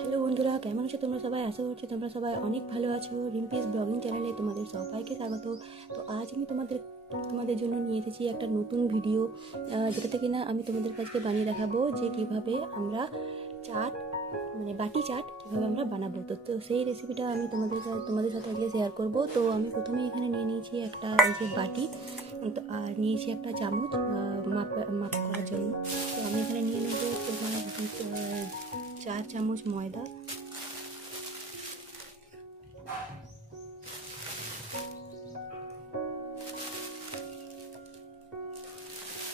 Hello বন্ধুরা, কেমন আছো তোমরা সবাই? আশা করছি তোমরা সবাই অনেক ভালো আছো। রিম্পিস ব্লগিং চ্যানেলে তোমাদের সবাইকে স্বাগত। তো আজ আমি তোমাদের জন্য নিয়ে এসেছি একটা নতুন ভিডিও, যেটাতে কিনা আমি তোমাদের কাছে বানিয়ে দেখাবো যে কিভাবে আমরা চাট বাটি চাট কীভাবে আমরা বানাবো। তো সেই রেসিপিটা আমি তোমাদের সাথে আজকে শেয়ার করব। তো আমি প্রথমে এখানে নিয়ে নিয়েছি একটা এই যে বাটি, তো আর নিয়েছি একটা চামচ মাপ করার জন্য। তো আমি এখানে নিয়ে নেব তোমার 4 চামচ ময়দা,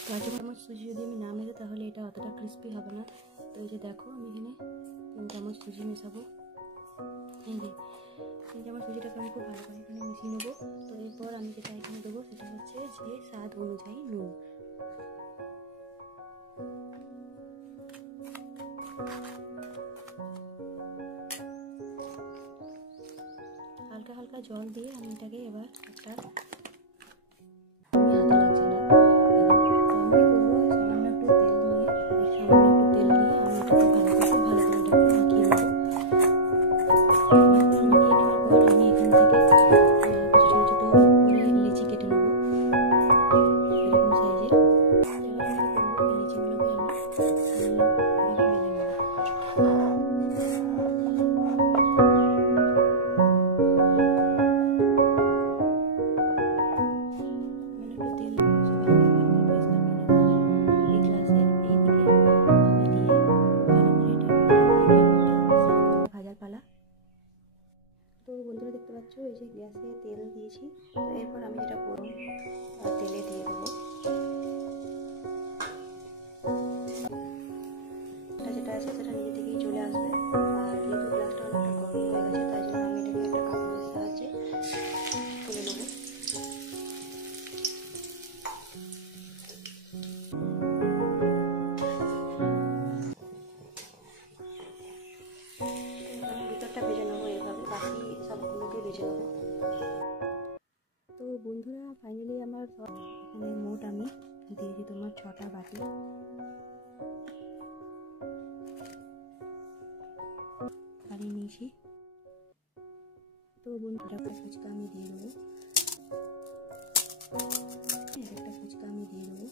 4 চামচ সুজি। যদি আমি না মেশাই তাহলে এটা অতটা ক্রিস্পি হবে না। তো এই যে দেখো, আমি এখানে 3 চামচ সুজি মেশাবো। এই যে 3 চামচ সুজিটাকে আমি খুব ভালো করে এখানে মিশিয়ে নেবো। তো এরপর আমি যেটা এখানে দেবো সেটা হচ্ছে যে স্বাদ অনুযায়ী নুন। হালকা হালকা জল দিয়ে আমি এটাকে এবার একটা তো বন্ধুরা দেখতে পাচ্ছ এই যে গ্যাসে তেল দিয়েছি। তো এরপর আমি যেটা করব, তেলে দিয়ে দেবো যেটা আছে সেটা নিজে থেকেই চলে আসবে। আর যেহেতু গ্যাসটা অনেকটা গরম হয়ে গেছে, তাই জন্য আমি এটাকে একটা কাপড়ের সাহায্যে তুলে নেবো। ভিতরটা ভেজে নেবো এইভাবে, বাকি সবগুলোকে ভেজে নেবো। তো বন্ধুরা ফাইনালি আমার এখানে মোট আমি দিয়েছি তোমার 6টা বাটি বানিয়ে নিয়েছি। তো বন্ধুরা একটা ফুচকা আমি দিয়ে দেবো, একটা ফুচকা আমি দিয়ে দেবো।